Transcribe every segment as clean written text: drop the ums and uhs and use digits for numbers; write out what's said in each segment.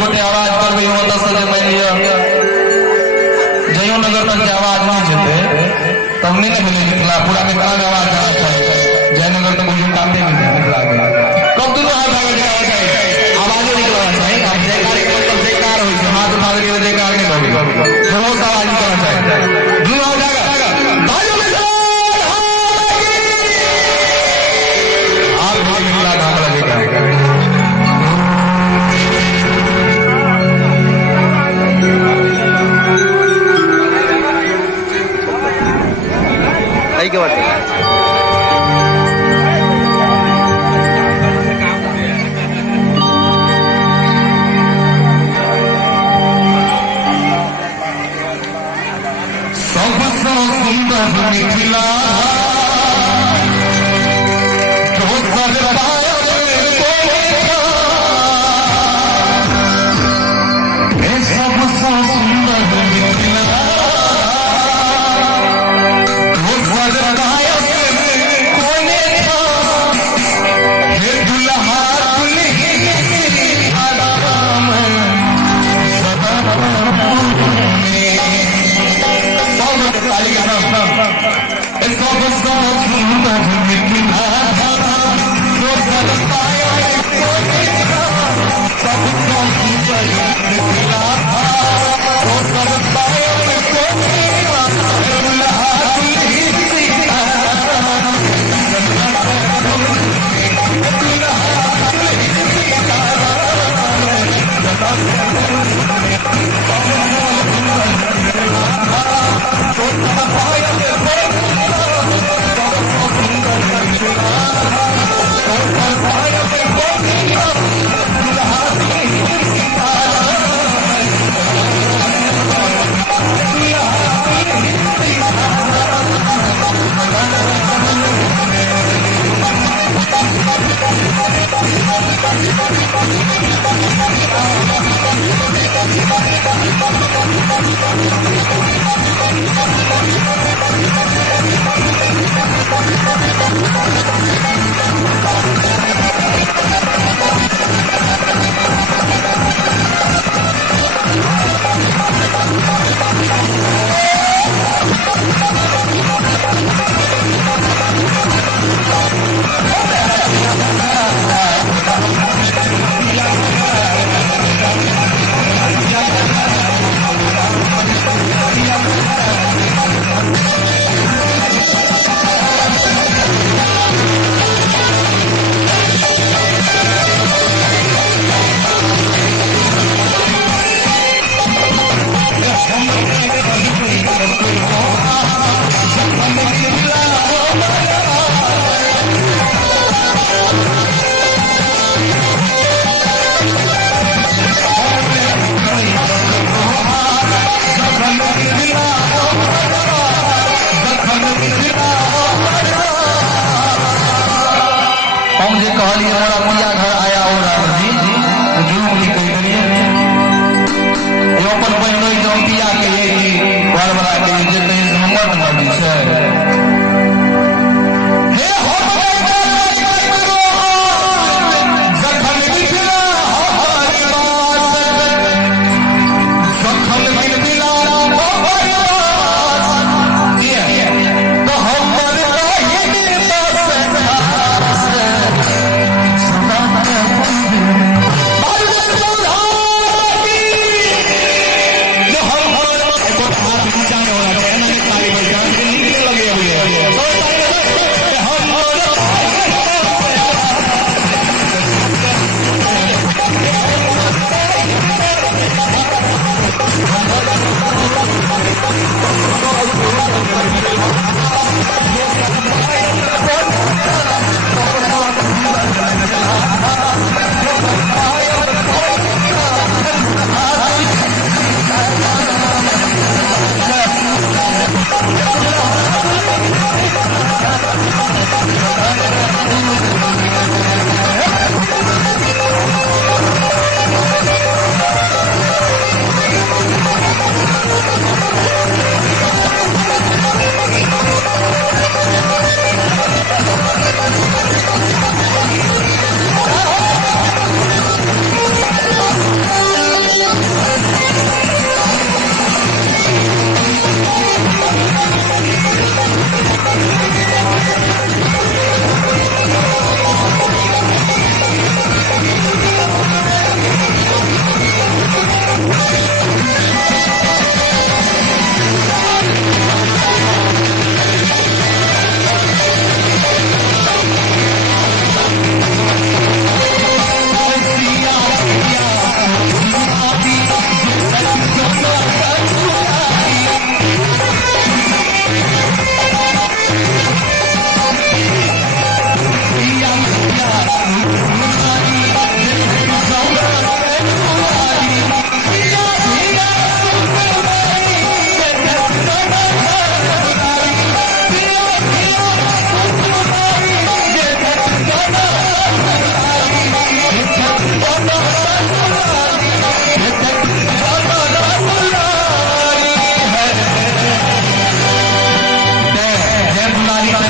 गोटे आवाज कर जयोनगर तक आवाज नहीं जेते तब नहीं निकला पूरा निकला आवाज जयनगर तक मुझे कामते निकला कब दोनों हाथ आवाज निकला चाहिए जयकार के मतलब जयकार हो हाथ उठा के जयकार नहीं होगी बहुत आवाज निकलना चाहिए दोनों हो जाएगा आप निकला धाम लगेगा आई के बात सबसे सुंदर मिथिला कहलिए हमारा पिया घर आया हो रहा जी तो जुलूम की कही करिए ये अपन बहनों जो पिया के ये कि घर बना के जे कहीं नंबर दी है हे हो जखन मिथिला हमारी बात जखन मिथिला हमारी बात तो हमर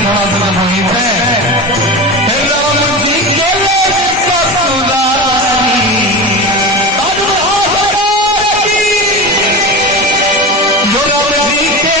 थोड़ा सा वहीं से राम जी के ससुरारी जो राम जी के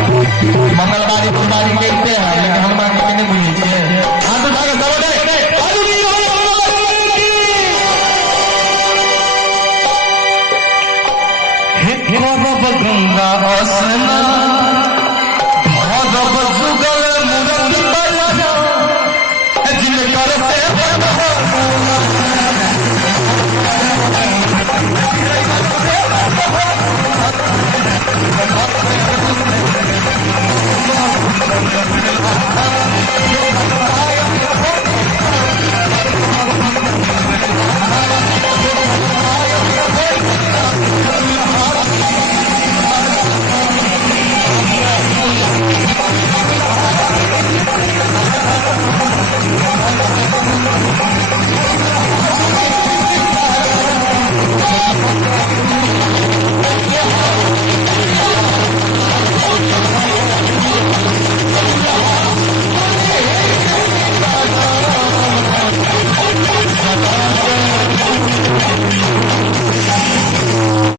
मंगलवारी बुधवारी कहते हैं लेकिन हनुमान जी नहीं भूलिए हाथ उठा के गंगा असना भगव जुगल मुरली बजना जिनकर से